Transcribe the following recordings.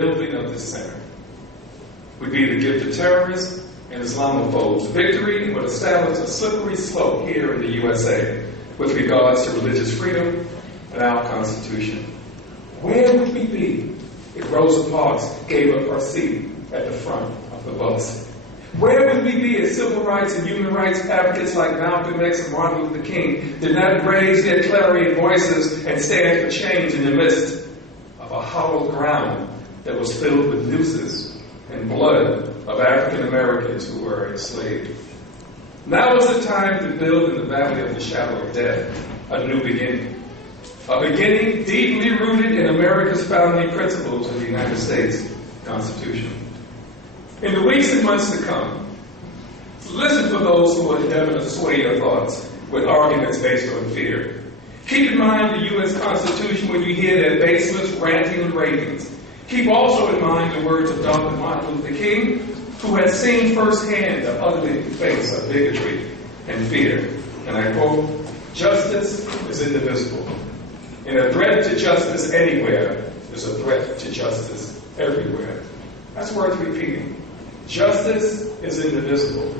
building of this center would be to give to terrorists and Islamophobes victory would establish a slippery slope here in the USA with regards to religious freedom and our Constitution. Where would we be if Rosa Parks gave up her seat at the front of the bus? Where would we be if civil rights and human rights advocates like Malcolm X and Martin Luther King did not raise their clarion voices and stand for change in the midst of a hollow ground that was filled with nooses and blood of African Americans who were enslaved? Now is the time to build in the valley of the shadow of death a new beginning. A beginning deeply rooted in America's founding principles of the United States Constitution. In the weeks and months to come, listen for those who are endeavoring to sway your thoughts with arguments based on fear. Keep in mind the U.S. Constitution when you hear their baseless ranting and ravings. Keep also in mind the words of Dr. Martin Luther King, who had seen firsthand the ugly face of bigotry and fear. And I quote, "Justice is indivisible. And a threat to justice anywhere is a threat to justice everywhere." That's worth repeating. Justice is indivisible.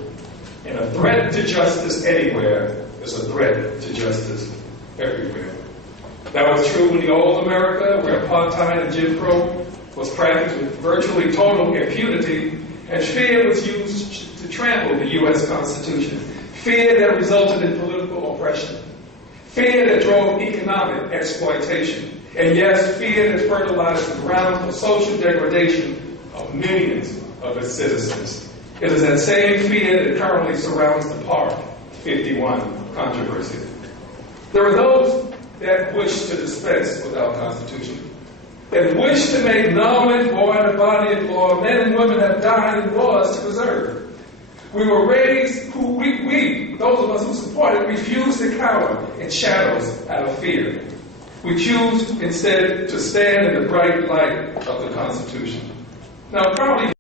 And a threat to justice anywhere is a threat to justice everywhere. That was true in the old America, where apartheid and Jim Crow was practiced with virtually total impunity, and fear was used to trample the U.S. Constitution. Fear that resulted in political oppression. Fear that drove economic exploitation. And yes, fear that fertilized the ground for social degradation of millions of its citizens. It is that same fear that currently surrounds the Part 51 controversy. There are those that wish to dispense with our Constitution, that wish to make null and void the body of law men and women have died in wars to preserve. We were raised, those of us who support it, refuse to cower in shadows out of fear. We choose instead to stand in the bright light of the Constitution. Now, probably